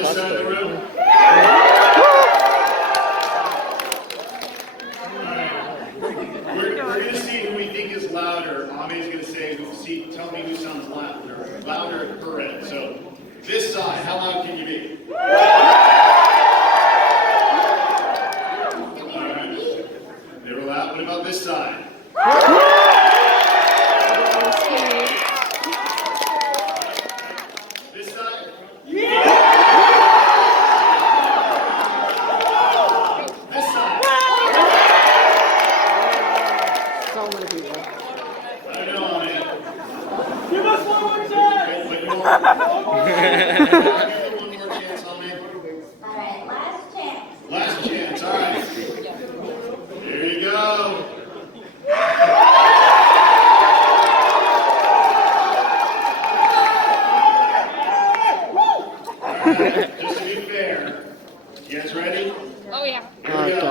this side of the room? We're going to see who we think is louder. Ame's going to say, tell me who sounds louder at her end. So, this side, how loud can you be? Alright. They were loud. What about this side? This side? This side? So many people. I know, man. Give us one more chance! But you want one more chance, homie? Alright, last chance. Last chance, alright. Here you go. Alright, just to be fair. You guys ready? Oh yeah. Here we go.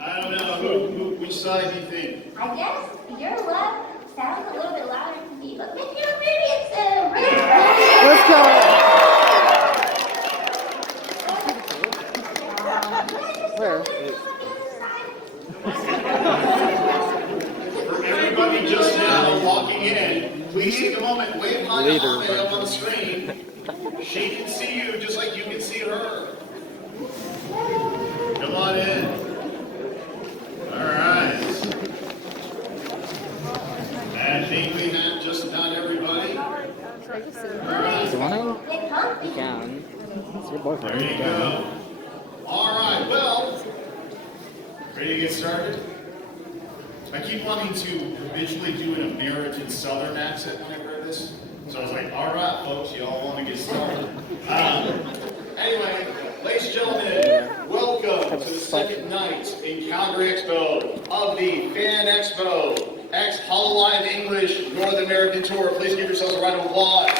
I don't know. Which side do you think? I guess your left sounds a little bit louder to me, but maybe it's really Let's go. Where? For everybody just now walking in, please take a moment, wave hi to Amelia up on the screen. She can see you just like you can see her. Come on in. Alright. I think we have just about everybody. Alright. Do you want to? Get comfy. You can. It's your boyfriend. There you go. Alright, well, ready to get started? I keep wanting to habitually do an American Southern accent when I heard this. So I was like, alright folks, y'all want to get started. Anyway, ladies and gentlemen, welcome to the second night in Calgary Expo of the Fan Expo X Holomems English North American Tour. Please give yourselves a round of applause.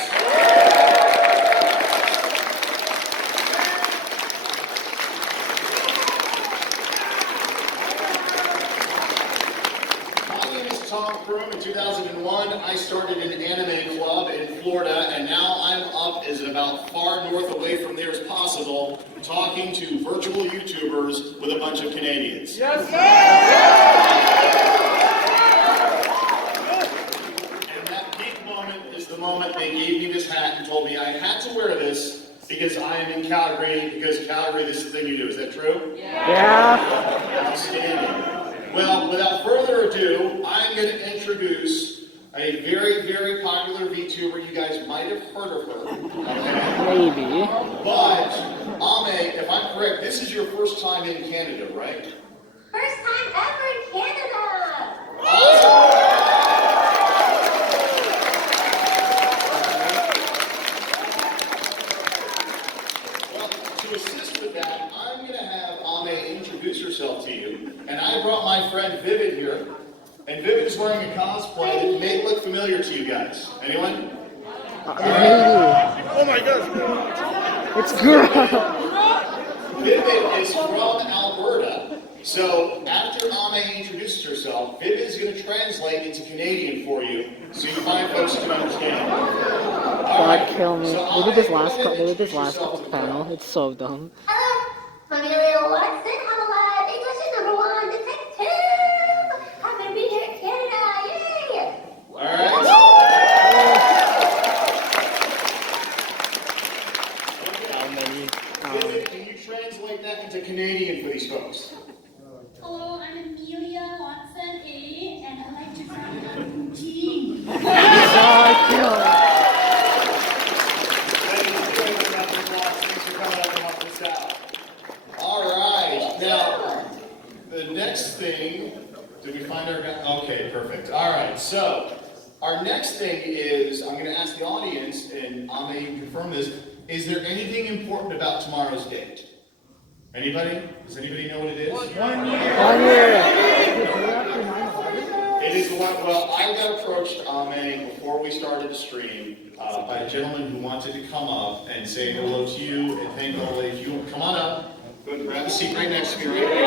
In 2001, I started an anime club in Florida, and now I'm up as about far north away from there as possible, talking to virtual YouTubers with a bunch of Canadians. Yes, And that peak moment is the moment they gave me this hat and told me I had to wear this because I am in Calgary, because Calgary, this is the thing you do. Is that true? Yeah. Outstanding. Well, without further ado, I'm going to introduce a very, very popular VTuber. You guys might have heard of her. Okay? Maybe. But, Ame, if I'm correct, this is your first time in Canada, right? First time ever in Canada. Awesome. Well, to assist with that, I'm going to have Ame introduce herself to you. And I brought my friend Vivid here. And Vivid is wearing a cosplay that may look familiar to you guys. Anyone? Oh my gosh. It's girl. Vivid is from Alberta. So after Ame introduces herself, Vivid is going to translate into Canadian for you so you find folks who can understand. God kill me. So They did this Ame, last go ahead and introduce panel. yourself to the Panel. It's so dumb. Hello, Amelia Watson. I'm alive. English is #1 detective. Happy to be here in Canada. Yay! Alright. Vivid, can you translate that into Canadian for these folks? Hello, I'm Amelia Watson A, and I like to find out routine. God kill me. Ladies and gentlemen, round of applause. Thanks for coming up and helping us out. Alright, now, the next thing, did we find our guy? Okay, perfect. Alright, so, our next thing is, I'm going to ask the audience, and Ame, you can confirm this, is there anything important about tomorrow's date? Anybody? Does anybody know what it is? 1 year. It is one, well, I got approached, Ame, before we started the stream, by a gentleman who wanted to come up and say hello to you and thank all of you. Come on up. Go and grab a seat right next to me, right here.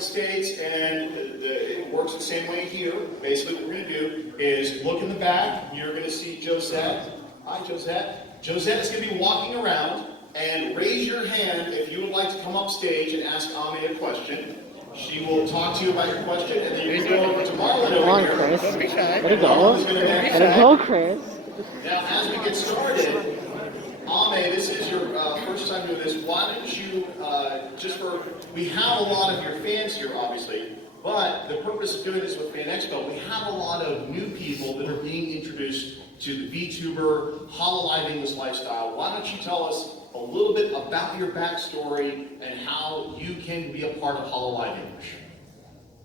the States, and it works the same way here. Basically, what we're going to do is look in the back. You're going to see Josette. Hi, Josette. Josette is going to be walking around, and raise your hand if you would like to come up stage and ask Amelia a question. She will talk to you about your question, and then you can go over to Marlon Come over on, here. Chris. Let it go. Marlon's gonna next. Let it go, Chris. Now, as we get started, Ame, this is your first time doing this. Why don't you, we have a lot of your fans here, obviously, but the purpose of doing this with Fan Expo, we have a lot of new people that are being introduced to the VTuber, Hololive English lifestyle. Why don't you tell us a little bit about your backstory and how you can be a part of Hololive English?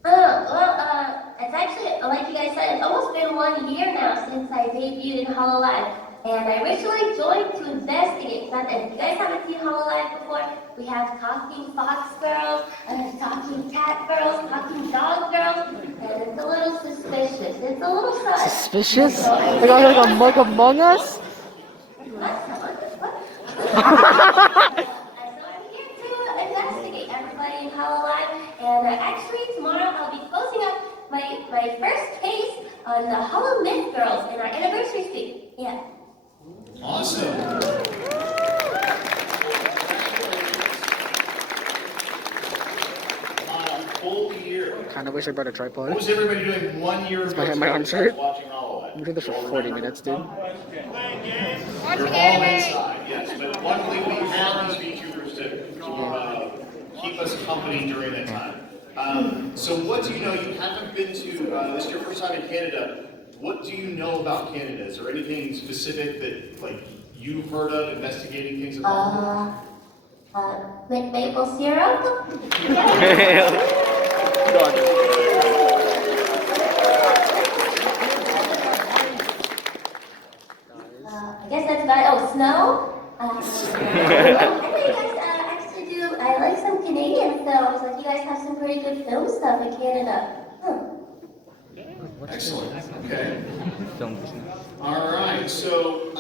It's actually, like you guys said, it's almost been 1 year now since I debuted in Hololive. And I originally joined to investigate something. If you guys haven't seen Hololive before, we have talking fox girls, talking cat girls, talking dog girls, and it's a little suspicious. It's a little sus. Suspicious? Like Among Us? So I'm here to investigate everybody in Hololive, and actually tomorrow I'll be closing up my first case on the Holomems girls in our anniversary suite. Yeah. Awesome. Full year. Kinda wish I brought a tripod. What was everybody doing 1 year ago? my arm shirt. Watching Hololive. I'm doing this for 40 minutes, dude. You're all inside, yes. But luckily we have these VTubers to keep us company during that time. So what do you know? You haven't been to, this is your first time in Canada. What do you know about Canada? Is there anything specific that you've heard of, investigating things about? Maple syrup? I guess that's about it. Oh, snow? I think you guys actually do, I like some Canadian films. Like you guys have some pretty good film stuff in Canada. Excellent. Okay. All right. So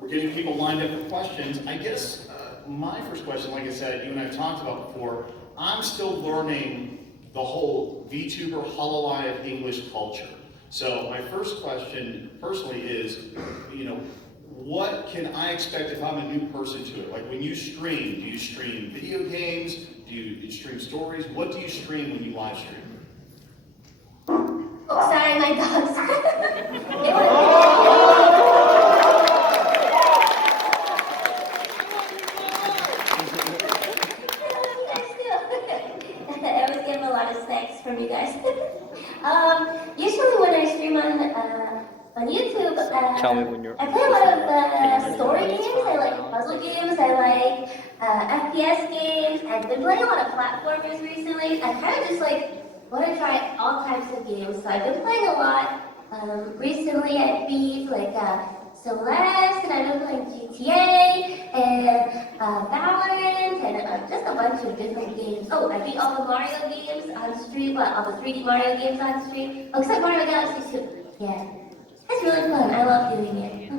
we're getting people lined up for questions. I guess my first question, like I said, you and I talked about before, I'm still learning the whole VTuber Hololive English culture. So my first question, personally, is, what can I expect if I'm a new person to it? Like when you stream, do you stream video games? Do you stream stories? What do you stream when you live stream? Oh, sorry, my dogs. I always get a lot of snacks from you guys. Usually when I stream on YouTube, Tell me when you're- I play a lot of story games. I like puzzle games. I like FPS games. I've been playing a lot of platformers recently. I kind of just want to try all types of games. So I've been playing a lot. Recently I beat Celeste, and I've been playing GTA, and Valorant, and just a bunch of different games. Oh, I beat all the Mario games on stream, all the 3D Mario games on stream. Oh, except Mario Galaxy 2. Yeah. It's really fun. I love doing it.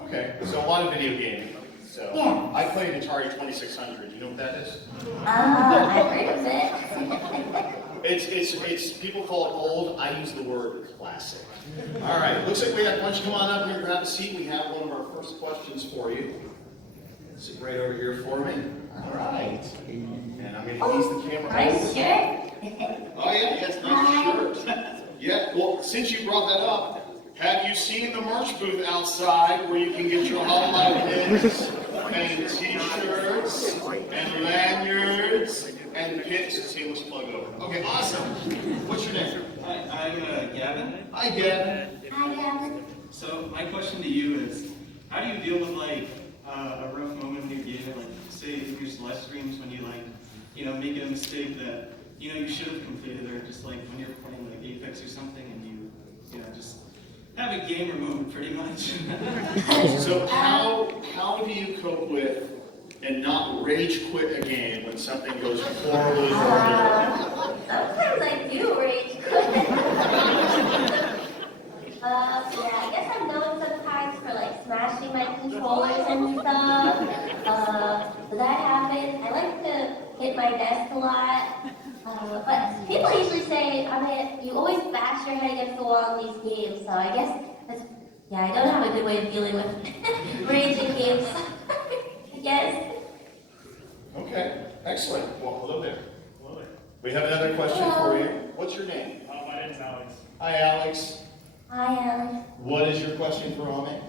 Okay, so a lot of video gaming. So Yeah. I play an Atari 2600. You know what that is? I've heard of it. It's people call it old. I use the word classic. All right, looks like we have, why don't you come on up here and grab a seat. We have one of our first questions for you. Sit right over here for me. All right. And I'm going to ease the camera. Nice shirt. Oh yeah, yes, nice shirt. Yeah, well, since you brought that up, have you seen the merch booth outside where you can get your Hololive pins and t-shirts and lanyards and pins? Shameless plug over. Okay, awesome. What's your name? Hi, I'm Gavin. Hi, Gavin. Hi, Gavin. So my question to you is, how do you deal with a rough moment in your game? Like, say in your live streams when you make a mistake that you should have completed, or just when you're playing Apex or something and you just have a game removed pretty much. So how do you cope with and not rage quit a game when something goes horribly wrong? Sometimes I do rage quit. Yeah, I guess I'm known sometimes for smashing my controllers and stuff. So that happens. I like to hit my desk a lot. But people usually say, I mean, you always bash your head against the wall in these games, so I guess that's, yeah, I don't have a good way of dealing with raging games. I guess. Okay, excellent. Well, hello there. Hello there. We have another question for you. What's your name? My name's Alex. Hi, Alex. Hi, Alex. What is your question for Ame?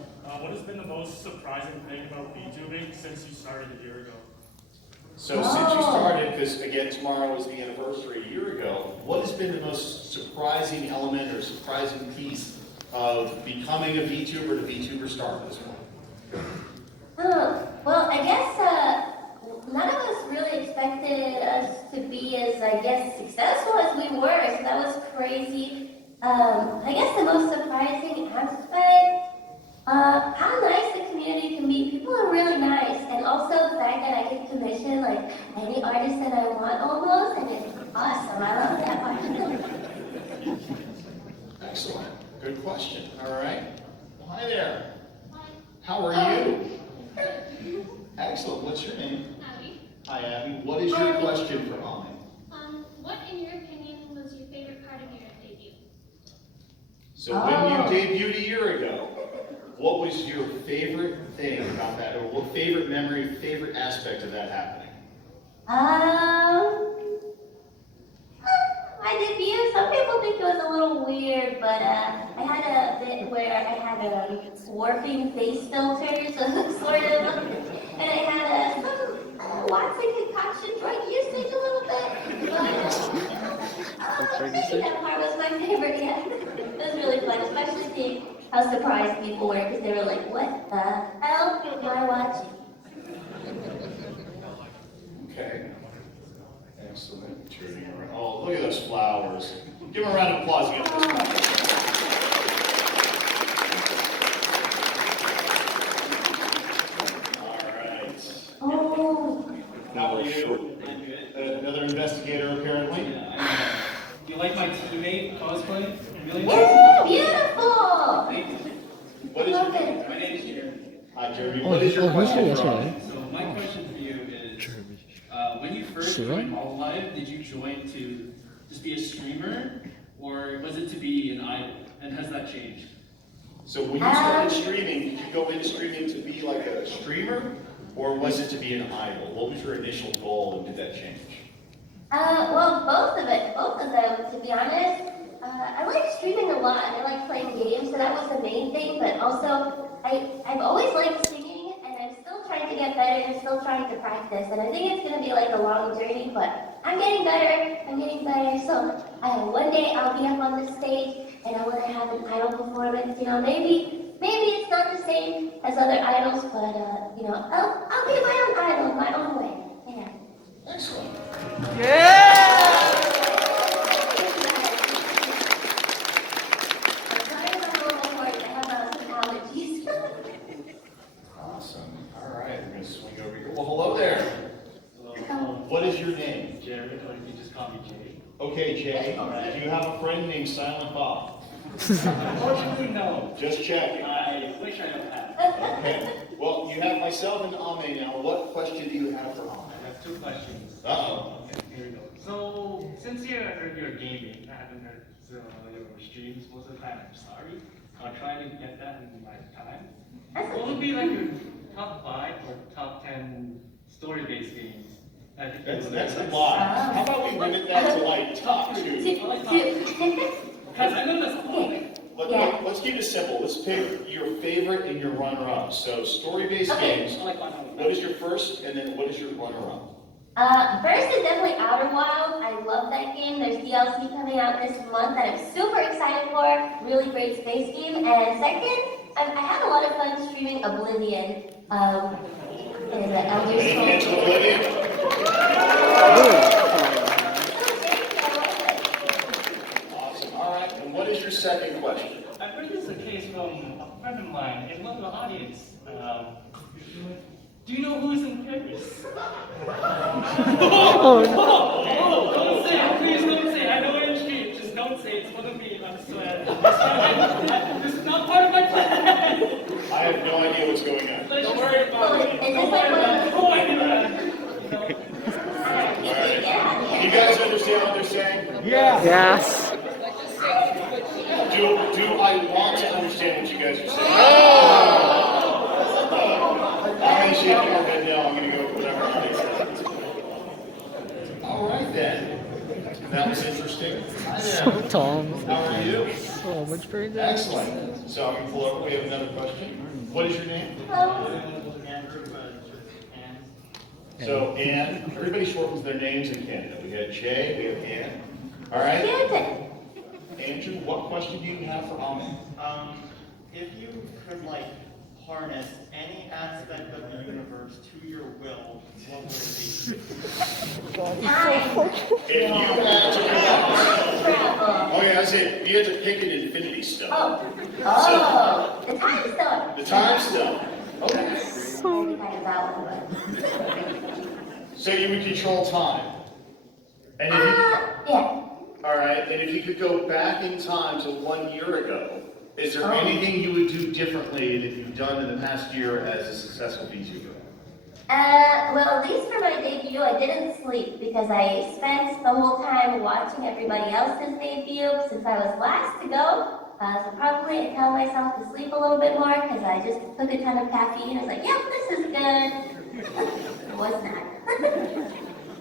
What has been the most surprising thing about VTubing since you started a year ago? So since you started, because again, tomorrow is the anniversary a year ago, what has been the most surprising element or surprising piece of becoming a VTuber to VTuber star at this point? Well, I guess none of us really expected us to be as, I guess, successful as we were, so that was crazy. I guess the most surprising aspect, how nice the community can be. People are really nice, and also the fact that I get commission like any artist that I want almost, and it's awesome. I love that part. Excellent. Good question. All right. Well, hi there. Hi. How are you? Excellent. What's your name? Abby. Hi, Abby. What is your question for Ame? What, in your opinion, was your favorite part of your debut? So when you debuted a year ago, what was your favorite thing about that, or what favorite memory, favorite aspect of that happening? My debut, some people think it was a little weird, but I had a bit where I had a warping face filter, so sort of, and I had some Watson concoction drug usage a little bit, but maybe that part was my favorite, yeah. It was really fun, especially seeing how surprised people were, because they were like, what the hell am I watching? Okay. Excellent. Turning around. Oh, look at those flowers. Give them a round of applause again. All right. Oh. How are you? Another investigator, apparently. Do you like my teammate cosplay? Amelia? Woo, beautiful! What is your name? My name is Jeremy. Hi, Jeremy. What is your question for Ame? So my question for you is, when you first joined Hololive, did you join to just be a streamer, or was it to be an idol? And has that changed? So when you started streaming, did you go into streaming to be like a streamer, or was it to be an idol? What was your initial goal, and did that change? Well, both of them, to be honest. I like streaming a lot. I like playing games, so that was the main thing. But also, I've always liked singing, and I'm still trying to get better. I'm still trying to practice, and I think it's going to be like a long journey. But I'm getting better. I'm getting better. So one day I'll be up on the stage, and I want to have an idol performance. You know, maybe it's not the same as other idols, but you know, I'll be my own idol, my own way. Yeah. Excellent. Awesome. All right, we're going to swing over here. Well, hello there. What is your name? Jeremy, or you can just call me Jay. Okay, Jay. Do you have a friend named Silent Bob? Unfortunately, no. Just checking. I wish I had. Okay. Well, you have myself and Ame now. What question do you have for Ame? I have two questions. Uh-oh. Okay, here we go. So, since you're gaming, I haven't heard your streams most of the time. I'm sorry. I'll try to get that in my time. What would be like your top 5 or top 10 story-based games? That's a lot. How about we limit that to like top 2? Because I know that's cool. Let's keep it simple. Let's pick your favorite and your runner-up. So story-based games. What is your first, and then what is your runner-up? First is definitely Outer Wild. I love that game. There's DLC coming out this month that I'm super excited for. Really great space game. And second, I had a lot of fun streaming Oblivion. And the Elder Any Scrolls. Oblivion? Awesome. All right. And what is your second question? I've heard this is a case from a friend of mine in one of the audience. Do you know who is in Paris? Don't say it, please don't say it. I know we're in street, just don't say it. It's one of me, I swear. This is not part of my plan. I have no idea what's going on. Don't worry about it. Is this like one of the... All right. You guys understand what they're saying? Yes. Do I want to understand what you guys are saying? I'm going to shake your head now. I'm going to go with whatever makes sense. All right, then. That was interesting. Hi So there. Tom. How are you? So much further. Excellent. So I'm going to pull over. We have another question. What is your name? So Anne, everybody shortens their names in Canada. We got Jay, we have Anne. All right. Andrew, what question do you have for Ahmed? If you could harness any aspect of the universe to your will, what would it be? If you had to Travel. oh yeah, I said you had to pick an infinity stone. Oh, the time stone. The time stone. Okay. Kind of that one, So you would control time. And if but yeah. all right, and if you could go back in time to 1 year ago, is there anything you would do differently that you've done in the past year as a successful VTuber? Well, at least for my debut, I didn't sleep because I spent the whole time watching everybody else's debut since I was last to go. So probably I tell myself to sleep a little bit more because I just took a ton of caffeine. I was like, yep, this is good. It was not.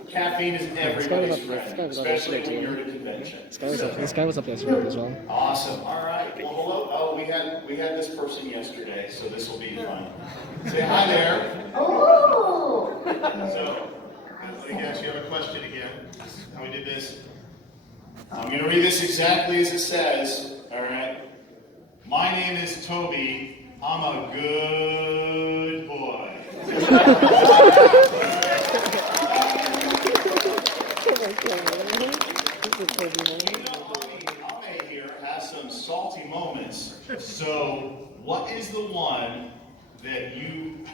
Caffeine is everybody's friend, especially when you're at a convention. This guy was up yesterday as well. Awesome. All right. Well, hello. Oh, we had this person yesterday, so this will be fun. Say hi there. Ooh. So, I guess you have a question again. This is how we did this. I'm going to read this exactly as it says. All right. My name is Toby. I'm a good boy. Ame here has some salty moments. So, what is the one that you,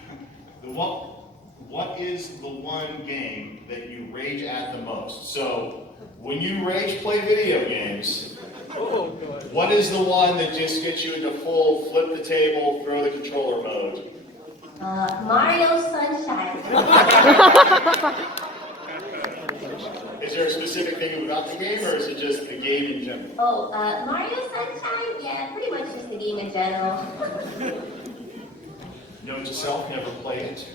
what is the one game that you rage at the most? So, when you rage play video games, what is the one that just gets you into full flip the table, throw the controller mode? Mario Sunshine. Is there a specific thing about the game, or is it just the game in general? Oh, Mario Sunshine? Yeah, pretty much just the game in general. Note to self, never play it.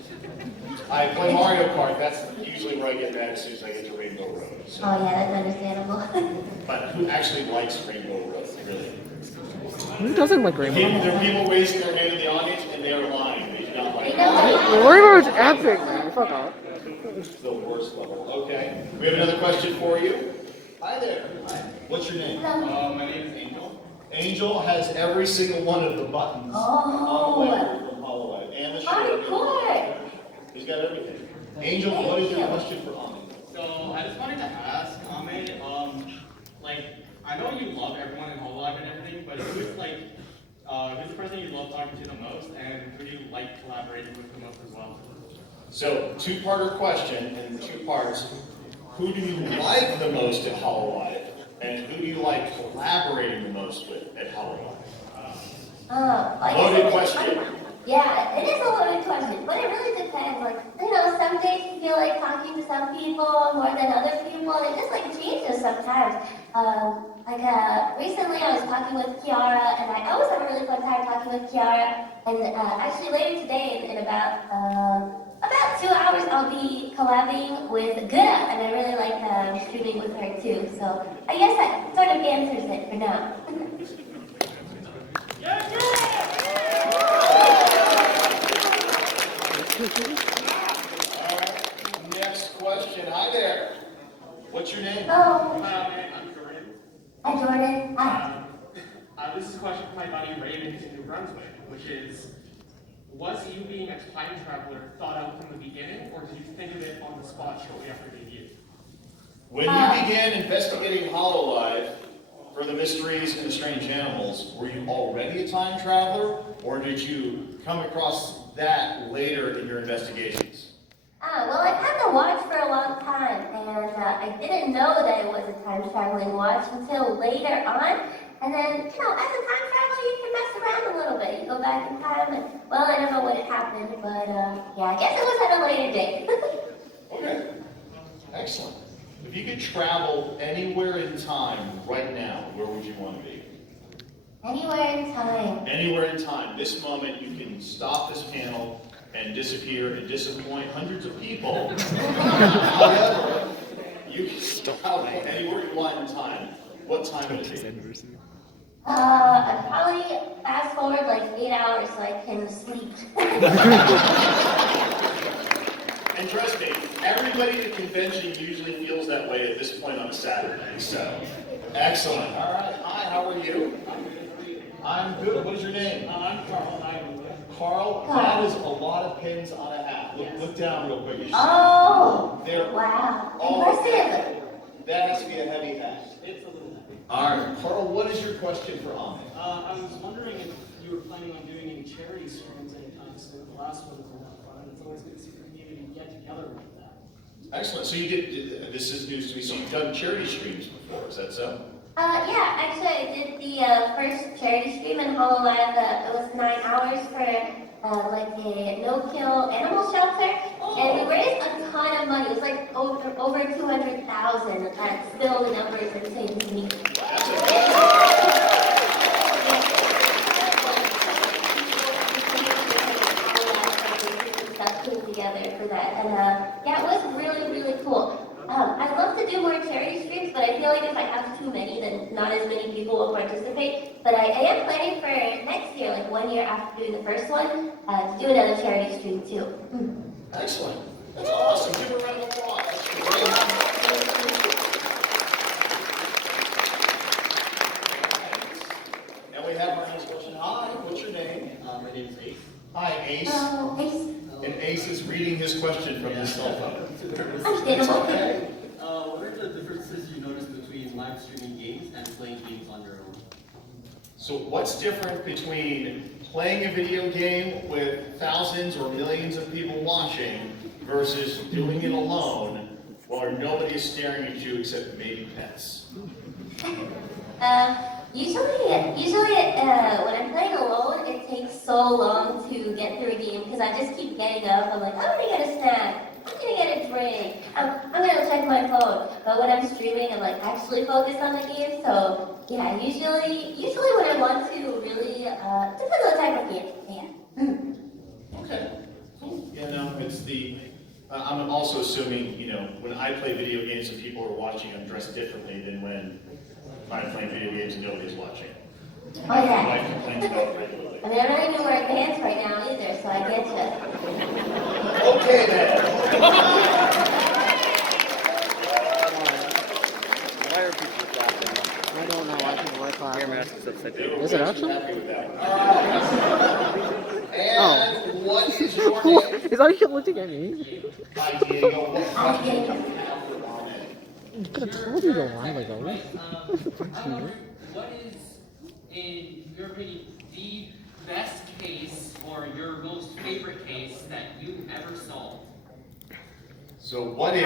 I play Mario Kart, that's usually where I get mad as soon as I get to Rainbow Road. So. Oh yeah, that's understandable. But who actually likes Rainbow Road, really? Who doesn't like Rainbow? There are people raising their hand in the audience, and they are lying. They do not like it. Rainbow is epic, man. Fuck off. It's the worst level. Okay. We have another question for you. Hi there. Hi. What's your name? Hello. My name is Angel. Angel has every single one of the buttons on the way from HoloLens. And the shirt. Hardcore. He's got everything. Angel, what is your question for Ame? So I just wanted to ask, Ame, I know you love everyone in HoloLens and everything, but who's the person you love talking to the most, and who do you like collaborating with the most as well? So, two-parter question in two parts. Who do you like the most at HoloLive, and who do you like collaborating the most with at HoloLive? Loaded question. Yeah, it is a loaded question, but it really depends. Some days you feel like talking to some people more than other people, and it just changes sometimes. Recently I was talking with Kiara, and I always have a really fun time talking with Kiara. And actually later today, in about 2 hours, I'll be collabing with Guda, and I really like streaming with her too. So I guess that sort of answers it for now. Alright, next question. Hi there. What's your name? Oh, I'm Jordan. hi Jordan. Hi. This is a question for my buddy Raven in New Brunswick, which is, was you being a time traveler thought out from the beginning, or did you think of it on the spot shortly after debut? When you began investigating HoloLive for the mysteries and the strange animals, were you already a time traveler, or did you come across that later in your investigations? Well, I've had the watch for a long time, and I didn't know that it was a time-traveling watch until later on. And then, as a time traveler, you can mess around a little bit. You go back in time, and, well, I don't know what happened, but, yeah, I guess it was at a later date. Okay. Excellent. If you could travel anywhere in time right now, where would you want to be? Anywhere in time. Anywhere in time. This moment, you can stop this panel and disappear and disappoint hundreds of people. However, you can travel anywhere you want in time. What time would it be? I'd probably fast forward like 8 hours so I can sleep. And trust me, everybody at the convention usually feels that way at this point on a Saturday, so. Excellent. All right. Hi, how are you? I'm good. What is your name? I'm Carl. Carl, that is a lot of pins on a hat. Look down real quick. Oh, They're wow. all- Impressive. That has to be a heavy hat. It's a little heavy. All right, Carl, what is your question for Ahmed? I was wondering if you were planning on doing any charity streams anytime soon. The last one was a lot of fun. It's always good to see the community get together with that. Excellent. So you did, this is news to me, so you've done charity streams before, is that so? Yeah, actually I did the first charity stream in Holomems. It was 9 hours for like a no-kill animal shelter. And we raised a ton of money. It was like over 200,000. And still the number is insane to me. That's amazing. Stuff came together for that. And yeah, it was really, really cool. I'd love to do more charity streams, but I feel like if I have too many, then not as many people will participate. But I am planning for next year, like 1 year after doing the first one, to do another charity stream too. Excellent. That's awesome. Give her a round of applause. That's great. And we have our next question. Hi, what's your name? My name is Ace. Hi, Ace. Oh, Ace. And Ace is reading his question from his cell phone. Understandable. Okay. What are the differences you notice between live streaming games and playing games on your own? So what's different between playing a video game with thousands or millions of people watching versus doing it alone where nobody is staring at you except maybe pets? Usually when I'm playing alone, it takes so long to get through a game because I just keep getting up. I'm like, I'm gonna get a snack. I'm gonna get a drink. I'm gonna check my phone. But when I'm streaming, I'm like actually focused on the game. So yeah, usually when I want to really, depends on the type of game. Yeah. Okay. Cool. Yeah, no, it's the. I'm also assuming, when I play video games and people are watching, I'm dressed differently than when I'm playing video games and nobody's watching. Oh My yeah. wife complains about it regularly. I mean, I'm not even wearing pants right now either, so I get you. Okay then. Why are people laughing? I don't know why people are laughing. Is it Happy actually? with that. And what is your name? Is that you looking at me? Hi, Diego. What question do you have for Ahmed? You could have told me a while ago. What is, in your opinion, the best case or your most favorite case that you've ever solved? So what is,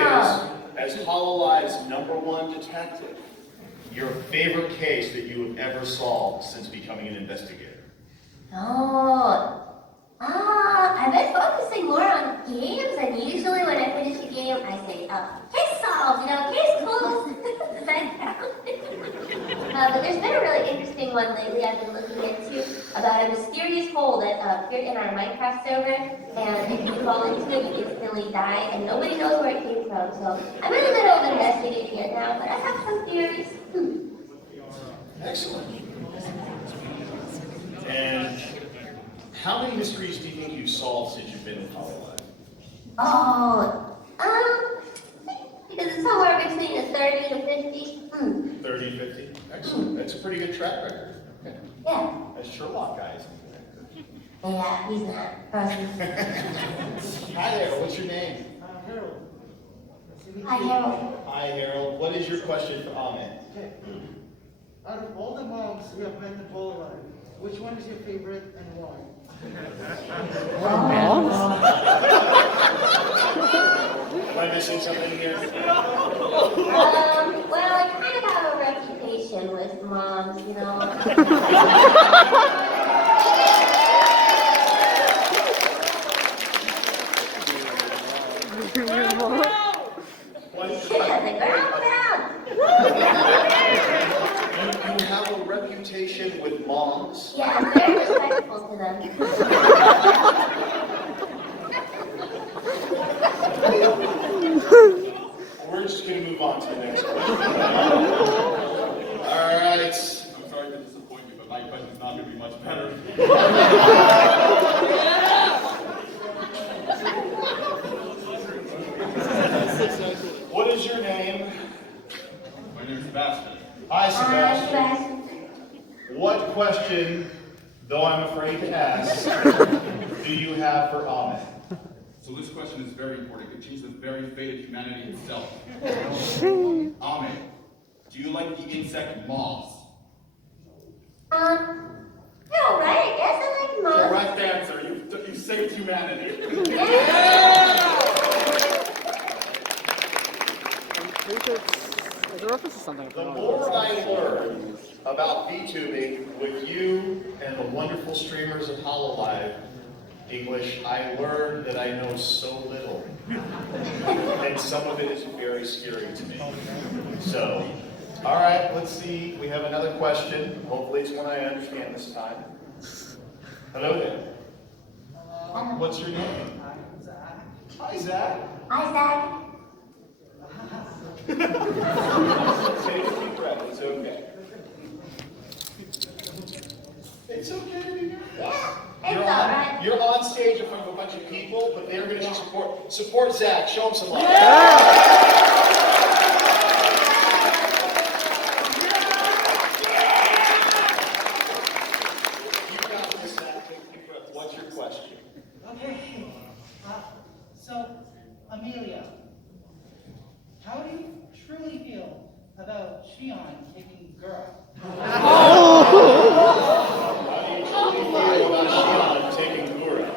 as Hololive's #1 detective, your favorite case that you have ever solved since becoming an investigator? I've been focusing more on games, and usually when I finish a game, I say, case solved, case closed. Does that count? But there's been a really interesting one lately I've been looking into about a mysterious hole that appeared in our Minecraft server, and if you fall into it, you instantly die, and nobody knows where it came from. So I'm in the middle of investigating it now, but I have some theories. Excellent. And how many mysteries do you think you've solved since you've been with Hololive? Because it's somewhere between a 30 to 50. 30, 50? Excellent. That's a pretty good track record. Okay. Yeah. That's Sherlock guys. Yeah, he's not. Hi there, what's your name? Harold. Hi, Harold. Hi Harold, what is your question for Ahmed? Okay. Out of all the moms we have met in Polaroid, which one is your favorite and why? Moms? Am I missing something here? Well, I kind of have a reputation with moms, Yeah, the grandma We're just going to move on to the next question. All right. I'm sorry to disappoint you, but my question's not going to be much better. What is your name? My name is Sebastian. Hi, Sebastian. Sebastian. What question, though I'm afraid to ask, do you have for Ahmed? So this question is very important. It changes the very fate of humanity itself. Ahmed, do you like the insect moths? No, right? I guess I like moths. Correct answer. You saved humanity. There's a reference to something. The more I learn about VTubing with you and the wonderful streamers of Hololive English, I learned that I know so little. And some of it is very scary to me. So, all right, let's see. We have another question. Hopefully it's one I understand this time. Hello there. What's your name? Hi, Zach. Hi, Zach. Take a deep breath. It's okay. It's okay to be nervous. Yeah, it's alright. You're on stage in front of a bunch of people, but they're going to support Zach. Show him some love. You got this, Zach. Take a deep breath. What's your question? Okay. So, Amelia, how do you truly feel about Shion taking girl? How do you truly feel about Shion taking Gura?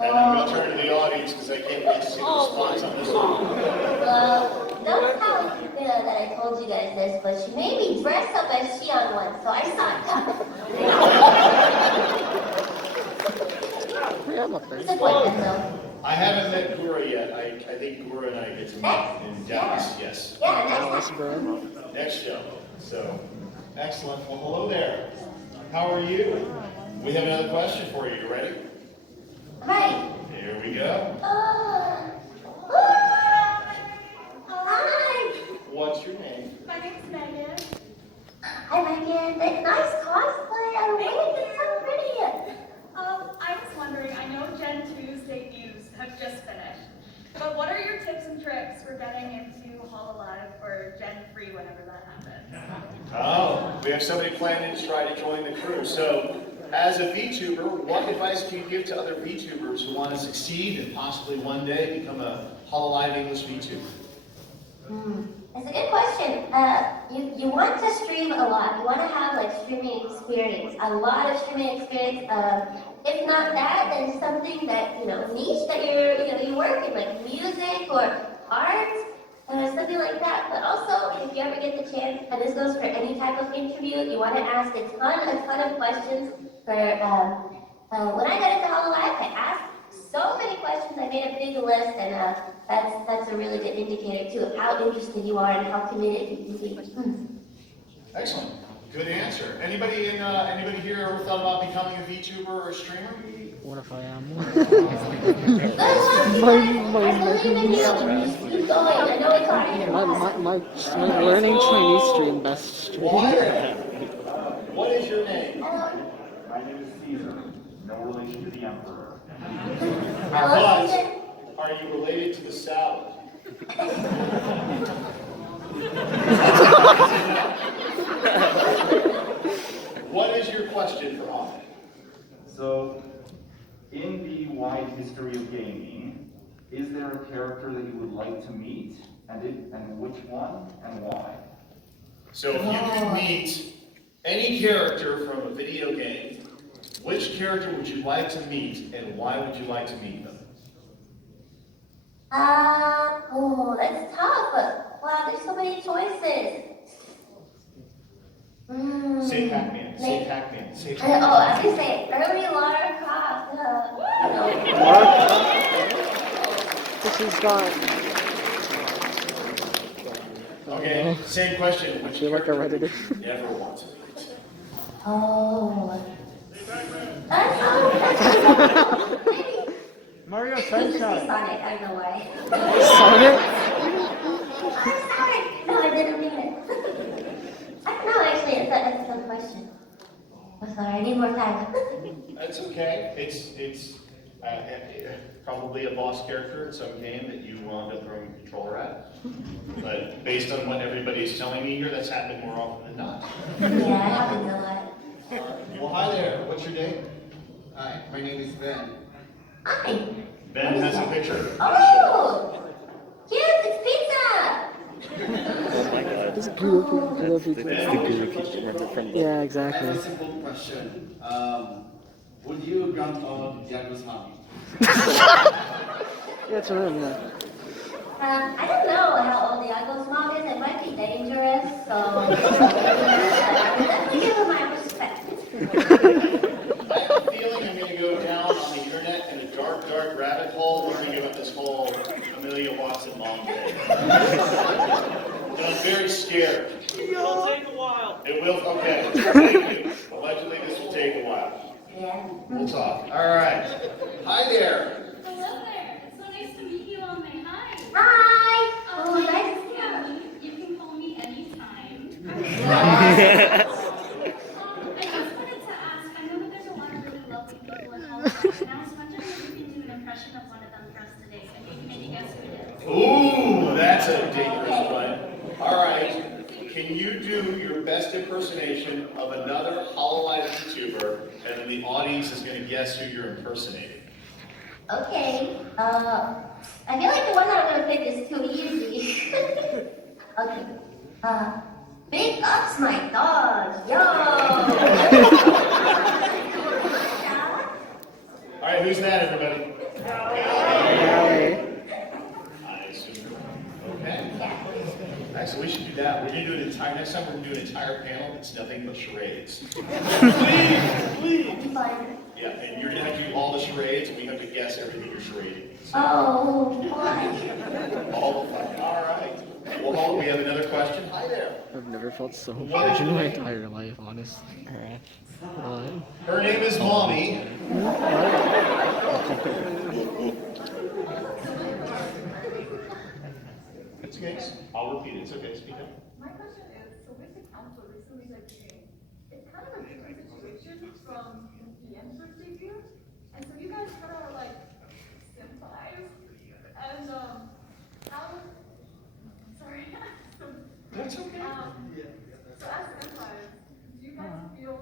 And I'm going to turn to the audience because I can't wait to see the response on this one. Well, don't tell that I told you guys this, but she made me dress up as Shion once, so I signed up. Disappointment, though. I haven't met Gura yet. I think Gura and I get to meet in Dallas. Yes. Yeah, next Next show. So, excellent. Well, hello there. How are you? We have another question for you. You ready? Hi. Here we go. Hi. What's your name? My name's Megan. Hi, Megan. That nice cosplay. I really think so pretty. I was wondering, I know Gen 2's debuts have just finished, but what are your tips and tricks for getting into Hololive for Gen 3 whenever that happens? Oh, we have somebody planning to try to join the crew. So, as a VTuber, what advice can you give to other VTubers who want to succeed and possibly one day become a Hololive English VTuber? That's a good question. You want to stream a lot. You want to have like streaming experience, a lot of streaming experience. If not that, then something that niche that you work in, like music or art, something like that. But also, if you ever get the chance, and this goes for any type of interview, you want to ask a ton of questions. For when I got into Hololive, I asked so many questions. I made a big list, and that's a really good indicator too of how interested you are and how committed you can be. Excellent. Good answer. Anybody here ever thought about becoming a VTuber or a streamer? What if I am? Good luck, you guys. I believe in you. Keep going. I know it's hard. My learning Chinese stream best stream. What is your name? Hello. My name is Caesar, no relation to the Emperor. Hello, But Caesar. are you related to the salad? What is your question for Ahmed? So, in the wide history of gaming, is there a character that you would like to meet, and which one, and why? So if you could meet any character from a video game, which character would you like to meet, and why would you like to meet them? That's tough. Wow, there's so many choices. Say Pac-Man. Say Pac-Man. Say I Pac-Man. was gonna say early Lara Croft. She's gone. Okay, same question. Which Feel like a character Redditor. would you never want to meet? Oh. Maybe. Mario It could just be Sunshine. Sonic, I don't know why. Sonic? I'm sorry. No, I didn't mean it. I don't know, actually. That's a good question. I'm sorry, I need more time. That's okay. It's probably a boss character in some game that you wound up throwing a controller at. But based on what everybody's telling me here, that's happened more often than not. Yeah, it happens a lot. All right. Well, hi there. What's your name? Hi, my name is Ben. Hi. Ben has a picture. Oh! Cute, it's pizza! Oh my god. It's beautiful. I love it. That's the guru pizza. Remember from the... Yeah, I have exactly. a simple question. Would you grant on Diago's mom? Yeah, it's around, yeah. I don't know how old Diago's mom is. It might be dangerous, so... definitely give her my respect. I have a feeling I'm going to go down on the internet in a dark, dark rabbit hole learning about this whole Amelia Watson mom thing. And I'm very scared. It'll take a while. It will? Okay. Thank you. Allegedly, this will take a while. Yeah. We'll talk. All right. Hi there. Hello there. It's so nice to meet you all. Hi. Hi! Oh, Oh, my nice name to is Callie. You can call me anytime. Hi. I just wanted to ask, I know that there's a lot of really lovely people in Holomems, and I was wondering if you can do an impression of one of them for us today, so maybe guess who it is. Ooh, that's a dangerous one. All right. Can you do your best impersonation of another Hololive VTuber, and then the audience is going to guess who you're impersonating? Okay. I feel like the one that I'm gonna pick is too easy. Okay. Big ups my dog, yo! All right, who's that, everybody? Callie. I assume. Okay. Nice, so we should do that. We're going to do an entire, next time we're going to do an entire panel that's nothing but charades. Please. Fun. Yeah, and you're going to have to do all the charades, and we have to guess everything you're charading. So, Oh, fun. all the fun. All right. Well, hold on, we have another question. Hi there. I've never felt so large in my entire life, honest. What? Her name is Mommy. It's okay. I'll repeat it. It's okay. Speak up. My question is, so with the council recently debuting, it's kind of a different situation from the Emperor's debut, and so you guys kind of are like sympathize, and sorry, That's okay. so as sympathize, do you guys feel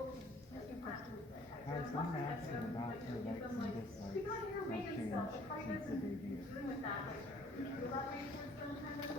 like you have to like them, like to give them like, speak on your way and stuff, like how you guys are doing with that, like, do you elaborate towards them kind of?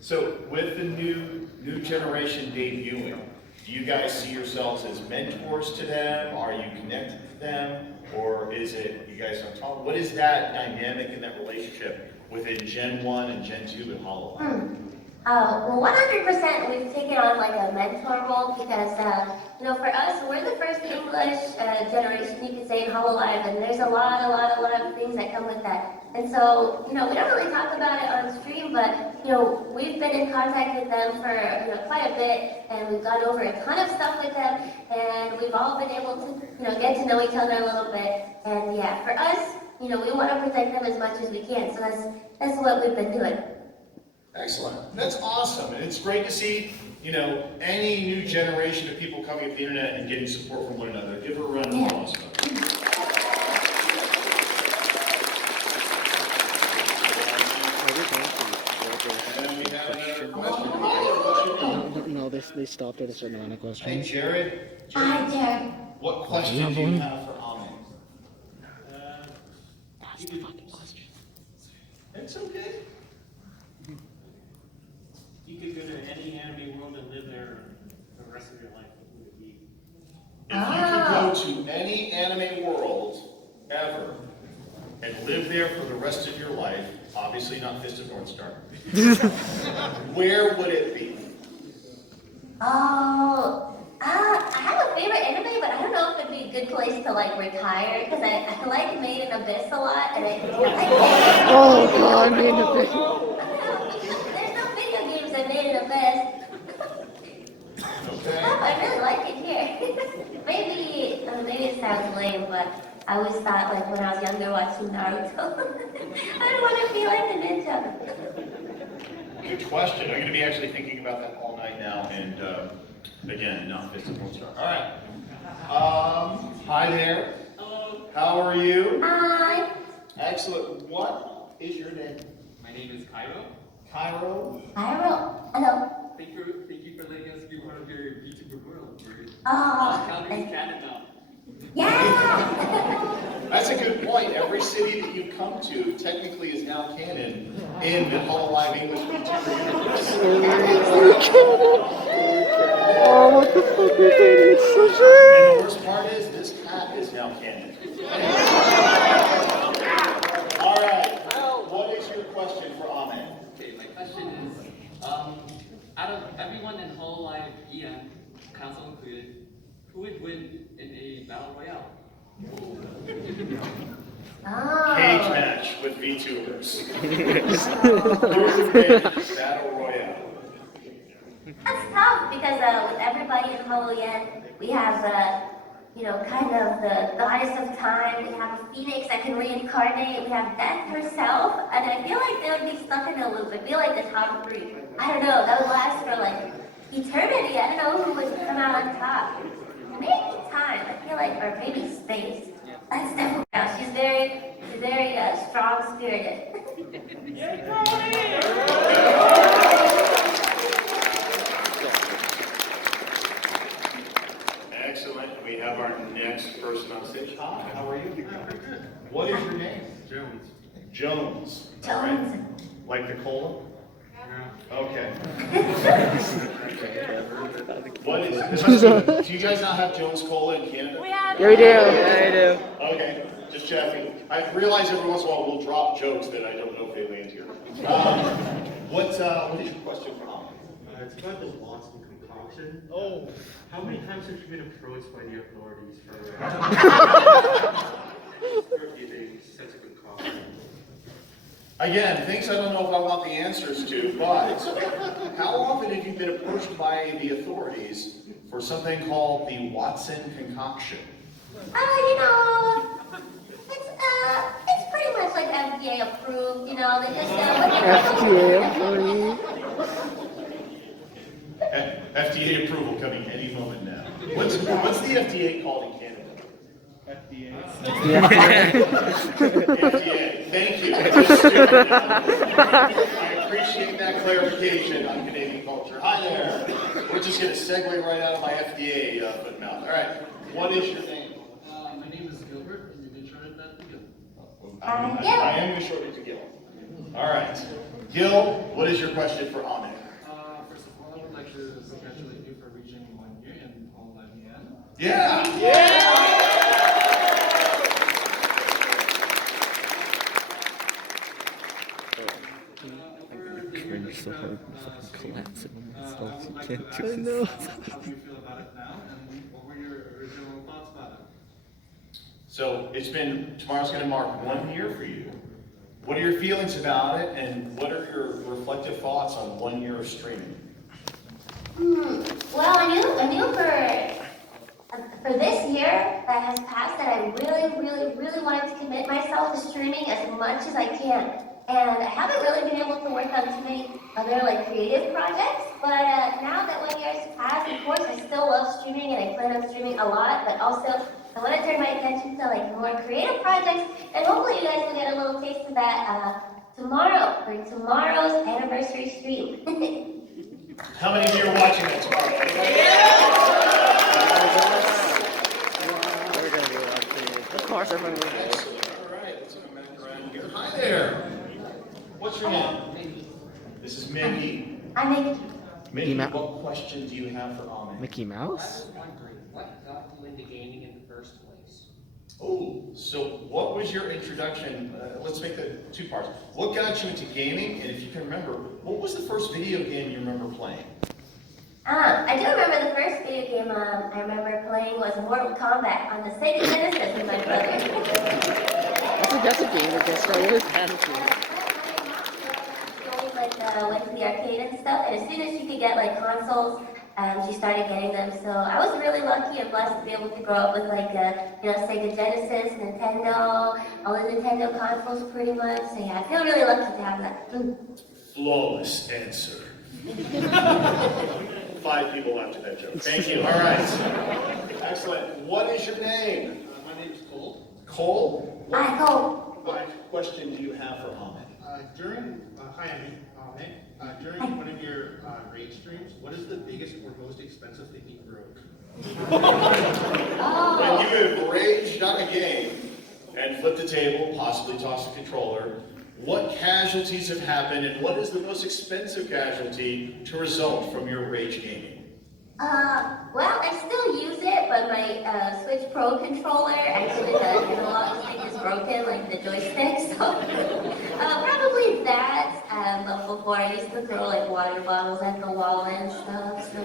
So, with the new generation debuting, do you guys see yourselves as mentors to them? Are you connected to them? Or is it, you guys don't talk? What is that dynamic in that relationship within Gen 1 and Gen 2 in Hololive? Well, 100% we've taken on like a mentor role because, for us, we're the first English generation, you could say, in Hololive, and there's a lot of things that come with that. And so, we don't really talk about it on stream, but, we've been in contact with them for, quite a bit, and we've gone over a ton of stuff with them, and we've all been able to, get to know each other a little bit. And yeah, for us, we want to protect them as much as we can, so that's what we've been doing. Excellent. That's awesome. And it's great to see, any new generation of people coming to the internet and getting support from one another. Give her a round of applause. And then we have another question. No, they stopped at a certain amount of Hey, questions. Jared. Hi, Jared. What question do you have for Ame? That's the fucking question. It's okay. You could go to any anime world and live there for the rest of your life. What would it be? If you could go to any anime world ever and live there for the rest of your life, obviously not Fist of North Star, where would it be? Oh, I have a favorite anime, but I don't know if it'd be a good place to retire because I like Made in Abyss a lot, and Oh god, Made in Abyss. There's no video games that Made in Abyss. Okay. I really like it here. maybe it sounds lame, but I always thought, like, when I was younger watching Naruto, I don't want to be like a ninja. Good question. I'm going to be actually thinking about that all night now, and again, not physical star. All right. Hi there. Hello. How are you? Hi. Excellent. What is your name? My name is Cairo. Cairo. Cairo. Hello. Thank you for letting us be part of your VTuber world. Oh, Calgary, Canada. yeah. That's a good point. Every city that you come to technically is now canon in the Hololive English VTuber universe. Oh, what the fuck is that? It's so And shit. the worst part is, this hat is now canon. All right. What is your question for Ahmed? Okay, my question is, out of everyone in Hololive EM, council included, who would win in a battle royale? Oh. Cage match with VTubers. Battle Royale. That's tough because with everybody in Holoyen, we have kind of the goddess of time. We have a phoenix that can reincarnate. We have death herself, and I feel like they would be stuck in a loop. I feel like the top three. I don't know. That would last for like eternity. I don't know who would come out on top. Maybe time. I feel like, or maybe space. That's definitely. Yeah, she's very strong spirited. Excellent. We have our next person on stage. Hi, how are you? What is your name? Jones. Jones. All Jones. right. Like the cola? Okay. What is? Do you guys not have Jones Cola in Canada? Yeah, we do. Yeah, we do. Okay, just checking. I realize every once in a while we'll drop jokes that I don't know if they land here. What is your question for Ahmed? It's about the Watson concoction. Oh. How many times have you been approached by the authorities for giving such a concoction? Again, things I don't know if I want the answers to, but how often have you been approached by the authorities for something called the Watson concoction? It's pretty much like FDA approved, they just FDA approved. FDA approval coming any moment now. What's the FDA called in Canada? FDA. Thank you. I appreciate that clarification on Canadian culture. Hi there. We're just going to segue right out of my FDA footnote. All right. What is your name? My name is Gilbert, and you've been shorted that to Gil. I am going to shorten it to Gil. All right. Gil, what is your question for Ahmed? First of all, I would like to congratulate you for reaching 1 year in Hololive EM. Yeah. Cringe so hard. Collapsing on myself. You can't do I this. know. How do you feel about it now, and what were your original thoughts about it? So tomorrow's going to mark 1 year for you. What are your feelings about it, and what are your reflective thoughts on 1 year of streaming? Well, I knew for this year that has passed that I really wanted to commit myself to streaming as much as I can. And I haven't really been able to work on too many other creative projects, but now that 1 year has passed, of course, I still love streaming and I plan on streaming a lot, but also I want to turn my attention to more creative projects, and hopefully you guys will get a little taste of that tomorrow, during tomorrow's anniversary stream. How many of you are watching that tomorrow? We're gonna be watching it. Of course, everyone will. All right, let's come back around here. Hi there. What's your name? This is Mickey. I'm Mickey. Mickey, what question do you have for Ahmed? Mickey Mouse? What got you into gaming in the first place? Oh, so what was your introduction? Let's make that 2 parts. What got you into gaming? And if you can remember, what was the first video game you remember playing? I do remember the first video game I remember playing was Mortal Kombat on the Sega Genesis with my brother. That's a game that gets started with attitude. Went to the arcade and stuff, and as soon as you could get consoles, she started getting them. So I was really lucky and blessed to be able to grow up with like Sega Genesis, Nintendo, all the Nintendo consoles pretty much. So yeah, I feel really lucky to have that. Flawless answer. 5 people after that joke. Thank you. All right. Excellent. What is your name? My name is Cole. Cole? Hi, Cole. What question do you have for Ahmed? Hi, Ahmed. During one of your rage streams, what is the biggest or most expensive thing you broke? When you have raged on a game and flipped a table, possibly tossed a controller, what casualties have happened and what is the most expensive casualty to result from your rage gaming? Well, I still use it, but my Switch Pro controller, actually the analog stick is broken, like the joystick, so probably that. But before I used to throw like water bottles at the wall and stuff, so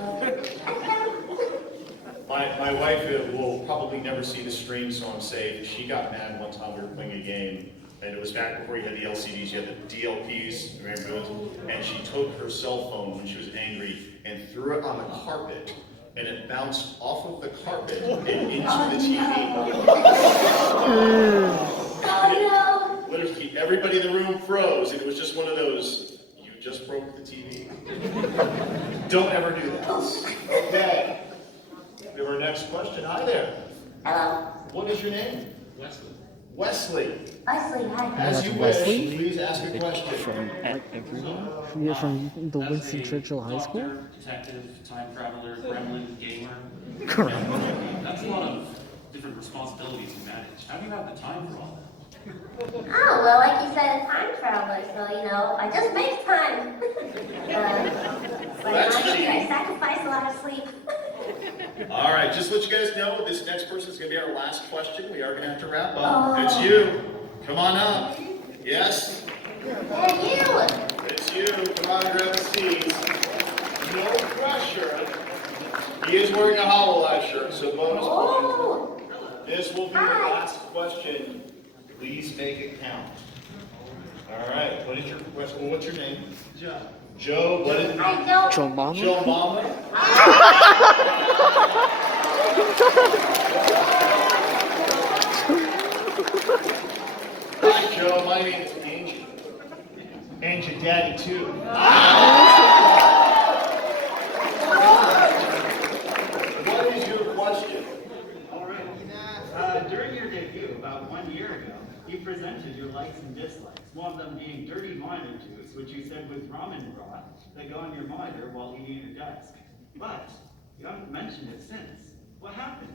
My wife will probably never see the stream, so I'm safe. She got mad one time we were playing a game, and it was back before you had the LCDs, you had the DLPs, remember those? And she took her cell phone when she was angry and threw it on the carpet, and it bounced off of the carpet and into the TV. Literally, everybody in the room froze, and it was just one of those, you just broke the TV. Don't ever do that. Okay. We have our next question. Hi there. Hello. What is your name? Wesley. Wesley. Wesley, hi. As you wish, please ask a question. From everyone? You're from the Winston Churchill High School? Doctor, detective, time traveler, gremlin, gamer. Correct. That's a lot of different responsibilities to manage. How do you have the time for all that? Oh, well, like you said, a time traveler, so, I just make time. But I sacrifice a lot of sleep. All right, just to let you guys know, this next person is going to be our last question. We are going to have to wrap up. It's you. Come on up. Yes? And you. It's you. Come on, grab the seats. No pressure. He is wearing a Holomems shirt, so bonus point. This will be the last question. Please make it count. All right. What is your question? What's your name? Joe. Joe. What is? Hi, Joe. Joe Mama? Joe Mama. Hi, Joe. My name is Angel. And your daddy too. What is your question? All right. During your debut about 1 year ago, you presented your likes and dislikes, one of them being dirty monitor juice, which you said was ramen broth that go on your monitor while eating at your desk. But you haven't mentioned it since. What happened?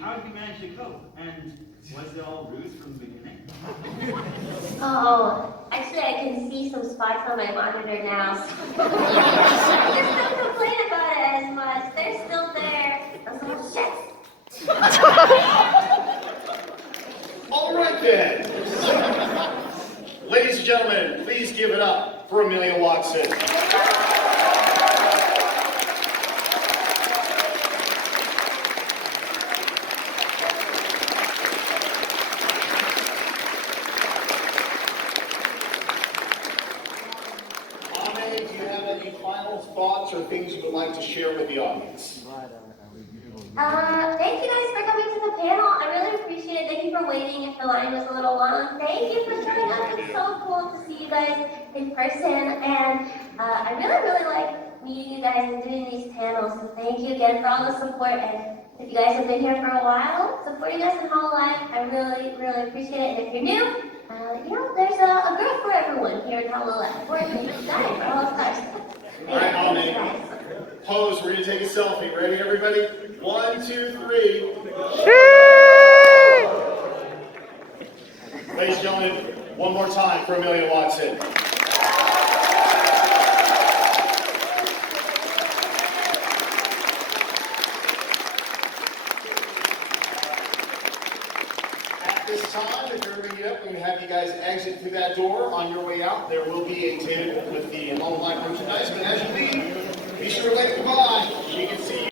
How did you manage to cope? And was it all ruse from the beginning? Oh, actually, I can see some spots on my monitor now. So I just don't complain about it as much. They're still there. Those little shits. All right then. Ladies and gentlemen, please give it up for Amelia Watson. Ahmed, do you have any final thoughts or things you would like to share with the audience? Thank you guys for coming to the panel. I really appreciate it. Thank you for waiting if the line was a little long. Thank you for showing up. It's so cool to see you guys in person. And I really like meeting you guys and doing these panels. So thank you again for all the support. And if you guys have been here for a while, supporting us in Holomems, I really appreciate it. And if you're new, there's a group for everyone here in Holomems. We're excited for all stars. All right, Ahmed. Pose, we're going to take a selfie. Ready, everybody? 1, 2, 3. Ladies and gentlemen, one more time for Amelia Watson. At this time, if you're going to get up, we're going to have you guys exit through that door. On your way out, there will be a table with the Holomems merchandise. But as you leave, be sure to wave goodbye. She can see you.